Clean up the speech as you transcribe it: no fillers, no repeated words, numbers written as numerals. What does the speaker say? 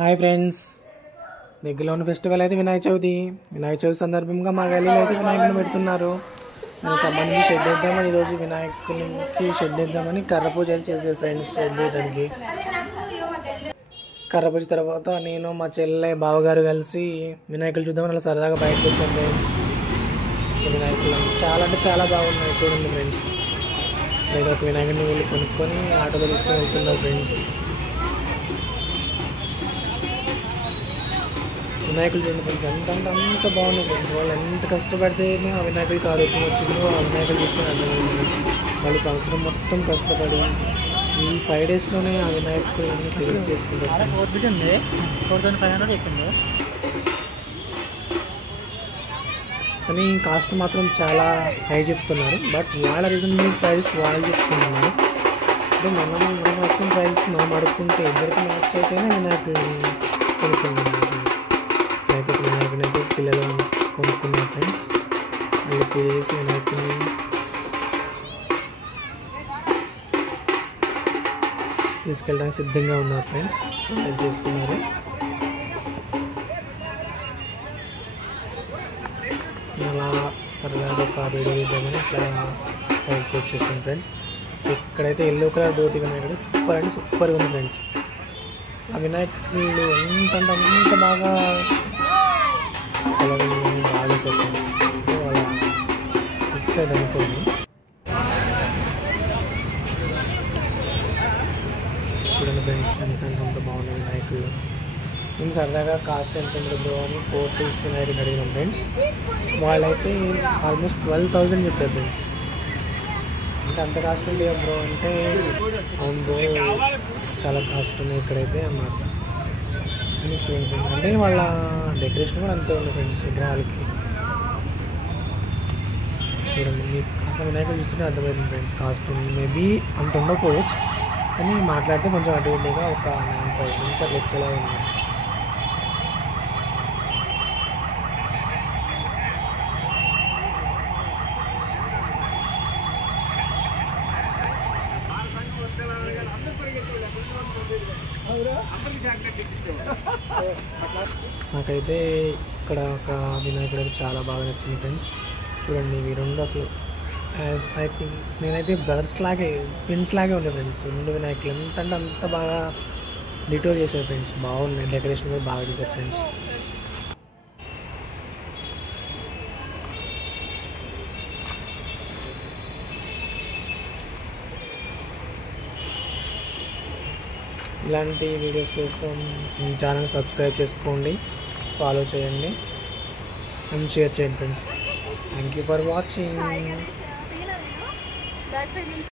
Hi friends, దగ్గరలో ఉన్న festival అయితే వినాయక చవితి సందర్భంగా మా గల్లీలో అయితే వినాయకుని పెడుతున్నారు. దానికి సంబంధించి షెడ్ వేద్దామని ఈరోజు వినాయకునికి షెడ్ వేద్దామని కర్ర పూజ చేశారు ఫ్రెండ్స్. షెడ్ వేయడానికి కర్ర పూజ తర్వాత నేను మా చెల్లె బావగారు కలిసి వినాయకులు చూద్దామని అలా సరదాగా బయటకు వచ్చాను ఫ్రెండ్స్. వినాయకులు చాలా అంటే చాలా బాగున్నాయి చూడండి ఫ్రెండ్స్. ఏదో ఒక వినాయకుడిని వెళ్ళి కొనుక్కొని ఆటోలో తీసుకొని వెళ్తున్నారు ఫ్రెండ్స్. వినాయకులు చూడండి ఫ్రెండ్స్, అంత బాగున్నాయి ఫ్రెండ్స్. వాళ్ళు ఎంత కష్టపడితే ఆ వినాయకుడికి ఆరోగ్యం వచ్చిందో ఆ వినాయకులు చూస్తే అర్థమైంది ఫ్రెండ్స్. వాళ్ళు సంవత్సరం మొత్తం కష్టపడి ఈ 5 డేస్లోనే ఆ వినాయకులన్నీ సెలెక్ట్ చేసుకుంటారు. కానీ కాస్ట్ మాత్రం చాలా హై చెప్తున్నారు. బట్ వాళ్ళ రీజనబుల్ ప్రైస్ వాళ్ళు చెప్తున్నారు. అంటే మనం వచ్చిన ప్రైస్ మనం అడుక్కుంటే ఇద్దరికి మ్యాచ్ అయితేనే వినాయకులు కొనుక్కుంటున్నారు ఫ్రెండ్స్. అయితే వినాయకుని అయితే పిల్లలు కొనుక్కున్నారు ఫ్రెండ్స్. వాళ్ళు పూజ చేసి వినాయకుని తీసుకెళ్ళడానికి సిద్ధంగా ఉన్నారు ఫ్రెండ్స్. అది చేసుకున్నారు. అలా సరదాగా ఒక వీడియో తీద్దామని ఇట్లా సైడ్కి వచ్చేసాను ఫ్రెండ్స్. ఇక్కడైతే ఎల్లో కలర్ ధోతి వినాయకుడు సూపర్ అంటే సూపర్గా ఉంది ఫ్రెండ్స్. ఆ వినాయకుడు అంత బాగా బాగా చేశారు. వాళ్ళ ఇస్తుంది అనుకోండి. చూడండి ఫ్రెండ్స్, అంత బాగున్నాయి వినాయకులు. మేము సరదాగా కాస్ట్ ఎంత ఉంటుంది బ్రో అని 4 పీస్ వినాయకుడు అడిగినాం ఫ్రెండ్స్. వాళ్ళైతే ఆల్మోస్ట్ 12,000 చెప్పారు ఫ్రెండ్స్. అంటే అంత కాస్ట్ ఉంది బ్రో అంటే అవును బ్రో చాలా కాస్ట్ ఉన్నాయి ఇక్కడైతే అన్నారు. అని చూడండి ఫ్రెండ్స్, అంటే వాళ్ళ డెకరేషన్ కూడా అంతే ఉంది ఫ్రెండ్స్ విగ్రహాలకి. చూడండి, మీకు అసలు వినాయకులు చూస్తుంటే అర్థమవుతుంది ఫ్రెండ్స్. కాస్ట్ మేబీ అంత ఉండకపోవచ్చు, కానీ మాట్లాడితే కొంచెం అటు ఇటుగా ఒక 9,000 అట్లా వచ్చేలా ఉంది. నాకైతే ఇక్కడ ఒక వినాయకుడు అయితే చాలా బాగా నచ్చింది ఫ్రెండ్స్. చూడండి, ఇవి రెండు అసలు ఐ థింక్ నేనైతే బ్రదర్స్ లాగే ట్విన్స్ లాగే ఉండే ఫ్రెండ్స్. రెండు వినాయకులు ఎంత అంటే అంత బాగా డిటోర్ చేశారు ఫ్రెండ్స్. బాగున్నాయి, డెకరేషన్ కూడా బాగా చేశారు ఫ్రెండ్స్. ఇలాంటి వీడియోస్ కోసం ఛానల్ సబ్స్క్రైబ్ చేసుకోండి, ఫాలో చేయండి అండ్ షేర్ చేయండి friends. Thank you for watching.